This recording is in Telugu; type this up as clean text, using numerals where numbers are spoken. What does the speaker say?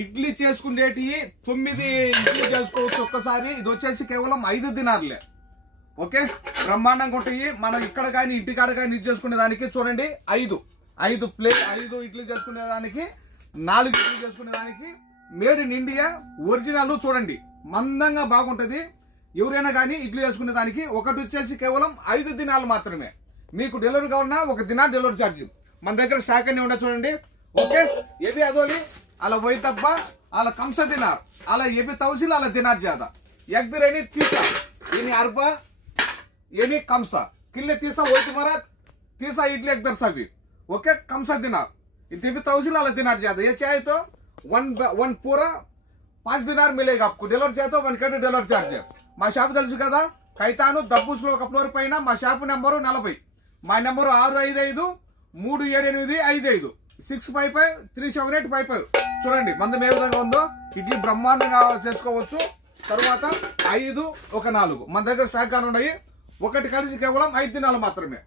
ఇడ్లీ చేసుకునేటి 9 ఇడ్లీ చేసుకోవచ్చు ఒక్కసారి. ఇది వచ్చేసి కేవలం 5 దినార్లే. ఓకే, బ్రహ్మాండంగా ఉంటాయి. మనం ఇక్కడ కానీ ఇంటికాడ కానీ ఇది చేసుకునే దానికి చూడండి 5 ఇడ్లీ చేసుకునే దానికి 4 ఇడ్లీ చేసుకునే దానికి మేడ్ ఇన్ ఇండియా ఒరిజినల్. చూడండి మందంగా బాగుంటది. ఎవరైనా కానీ ఇడ్లీ చేసుకునే దానికి ఒకటి వచ్చేసి కేవలం 5 దినాలు మాత్రమే. మీకు డెలివరీ కావాలన్నా 1 దినార్ డెలివరీ ఛార్జ్ మన దగ్గర స్టాక్ అన్ని ఉన్నాయి చూడండి. ఓకే, ఏవి అదోలి అలా वही तब्बा अला कम से दिनार अला ये भी तवसील अला दिनार ज्यादा एक दिन रेनी तीसा ये अर्बा ये नहीं कम सा किले तीसा वही तुम्हारा तीसा इडली एक दर भी ओके कम सा दिनार ये भी तवसील अला दिनार ज्यादा. ये चाहे तो वन पूरा 5 दिनार मिलेगा आपको. डिलीवर चाहे तो 1 कट डिलीवर चार्ज है. మా షాప్ తెలుసు కదా, కైతాను దబ్బుస్లో ఒక ఫ్లోర్ పైన. మా షాప్ నెంబరు 40. మా నెంబరు 655-378-55 655-378-55. చూడండి మందం ఏ విధంగా ఉందో. ఇడ్లీ బ్రహ్మాండంగా చేసుకోవచ్చు. తర్వాత 5 ఒక 4 మన దగ్గర స్టాక్ గా ఉన్నాయి. ఒకటి కలిసి కేవలం 5 దినాలు మాత్రమే.